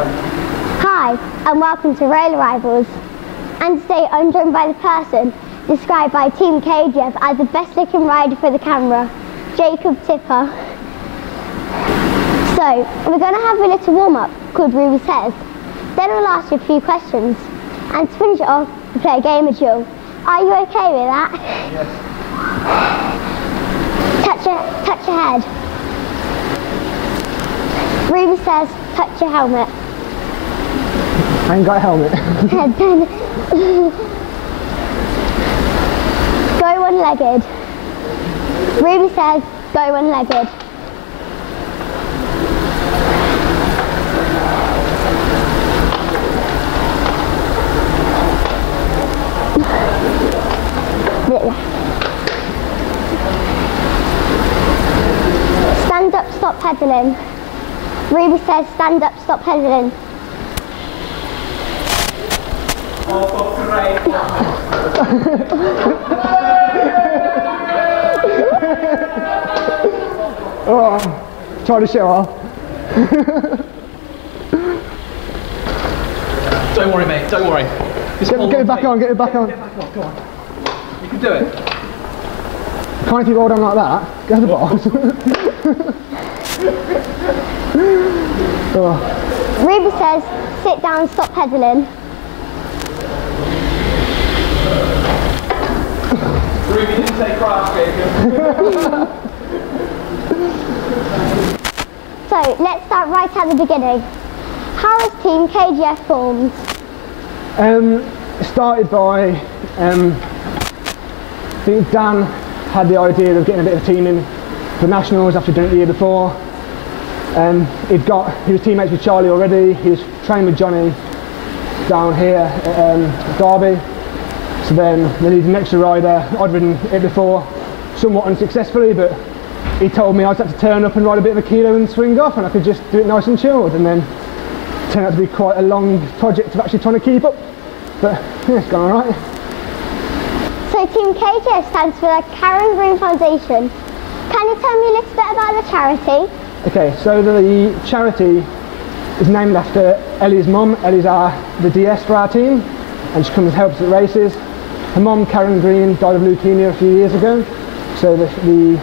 Hi, and welcome to Rail Rivals. And today I'm joined by the person described by Team KGF as the best looking rider for the camera, Jacob Tipper. So, we're going to have a little warm up called Ruby Says. Then we'll ask you a few questions. And to finish it off, we'll play a game of duel. Are you okay with that? Yes. Touch your head. Ruby says, touch your helmet. I ain't got a helmet. Go one-legged. Ruby says, go one-legged. Stand up, stop pedaling. Ruby says, stand up, stop pedaling. Oh, try to show off. Don't worry, mate, don't worry. Get it back on, get it back on. Get back on, come on. You can do it. Can't if you hold on like that. Go to the box. Oh. Ruby says, sit down, stop pedaling. Ruby didn't say crash, Jacob. So, let's start right at the beginning. How was Team KGF formed? Started by, I think Dan had the idea of getting a bit of a team in for Nationals after doing it the year before. He was teammates with Charlie already. He was training with Johnny down here at Derby. So then they needed an extra rider. I'd ridden it before, somewhat unsuccessfully, but he told me I just had to turn up and ride a bit of a kilo and swing off, and I could just do it nice and chilled. And then it turned out to be quite a long project of actually trying to keep up, but yeah, it's gone all right. So Team KGF stands for the Karen Green Foundation. Can you tell me a little bit about the charity? Okay, so the charity is named after Ellie's mum. Ellie's the DS for our team, and she comes and helps at races. Her mum, Karen Green, died of leukemia a few years ago, so the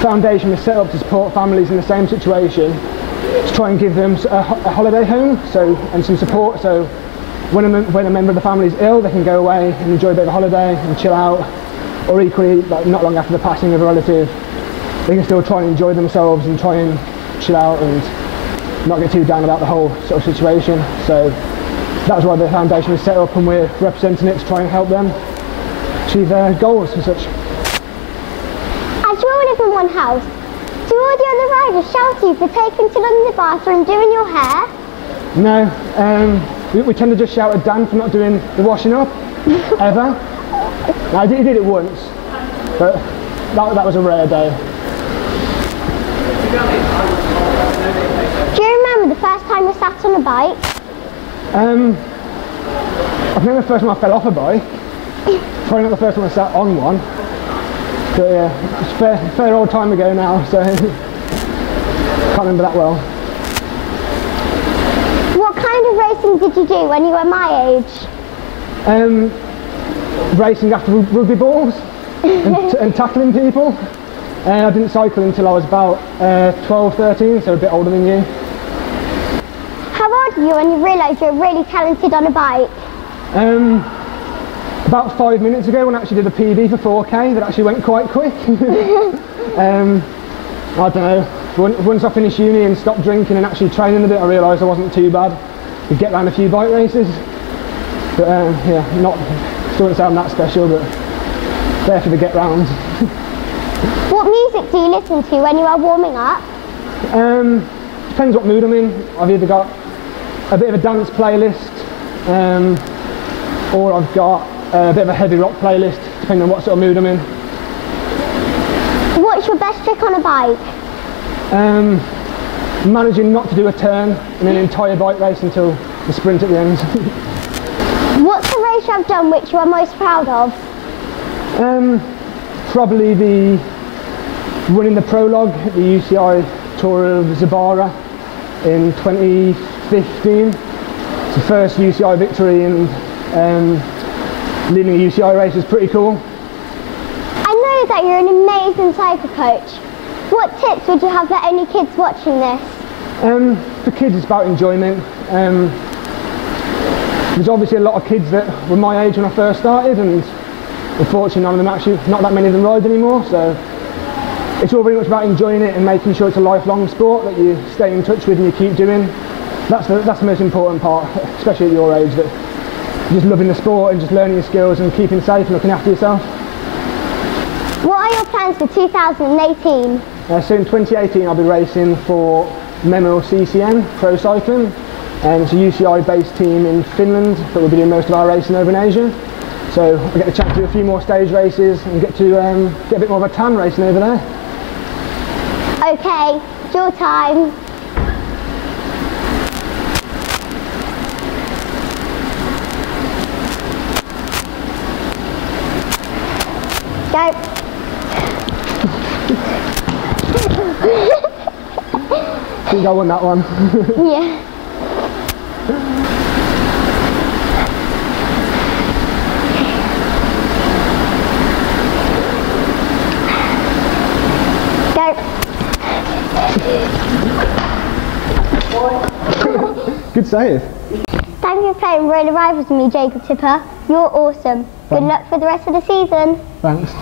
foundation was set up to support families in the same situation, to try and give them a holiday home and some support, so when a member of the family is ill, they can go away and enjoy a bit of a holiday and chill out, or equally, like, not long after the passing of a relative, they can still try and enjoy themselves and try and chill out and not get too down about the whole sort of situation. So that's why the foundation was set up, and we're representing it to try and help them achieve their goals and such. As you all live in one house, do all the other riders shout at you for taking too long in the bathroom and doing your hair? No, we tend to just shout at Dan for not doing the washing up, ever. No, he did it once, but that was a rare day. Do you remember the first time you sat on a bike? I remember the first time I fell off a bike. Probably not the first time I sat on one. But yeah, it's a fair old time ago now, so can't remember that well. What kind of racing did you do when you were my age? Racing after rugby balls and tackling people. I didn't cycle until I was about 12, 13, so a bit older than you. How old were you when you realised you were really talented on a bike? About 5 minutes ago, when I actually did a PB for 4K that actually went quite quick. I don't know, once I finished uni and stopped drinking and actually training a bit, I realised I wasn't too bad. Could get around a few bike races, but yeah, still doesn't sound that special, but there for the get round. What music do you listen to when you are warming up? Depends what mood I'm in. I've either got a bit of a dance playlist, or I've got a bit of a heavy rock playlist, depending on what sort of mood I'm in. What's your best trick on a bike? Managing not to do a turn in an entire bike race until the sprint at the end. What's the race you have done which you are most proud of? Probably running the prologue at the UCI Tour of Zabara in 20 15. It's the first UCI victory, and leading a UCI race is pretty cool. I know that you're an amazing cycle coach. What tips would you have for any kids watching this? For kids, it's about enjoyment. There's obviously a lot of kids that were my age when I first started, and unfortunately not that many of them ride anymore, so it's all very much about enjoying it and making sure it's a lifelong sport that you stay in touch with and you keep doing. That's the most important part, especially at your age, that just loving the sport and just learning your skills and keeping safe and looking after yourself. What are your plans for 2018? So in 2018 I'll be racing for Memel CCN Pro Cycling. It's a UCI based team in Finland, but we'll be doing most of our racing over in Asia. So I get the chance to do a few more stage races and get to get a bit more of a tan racing over there. Okay, it's your time. Go. I think I won that one. Yeah. Good save. Thank you for playing Roller Rivals with me, Jacob Tipper. You're awesome. Good luck for the rest of the season. Thanks.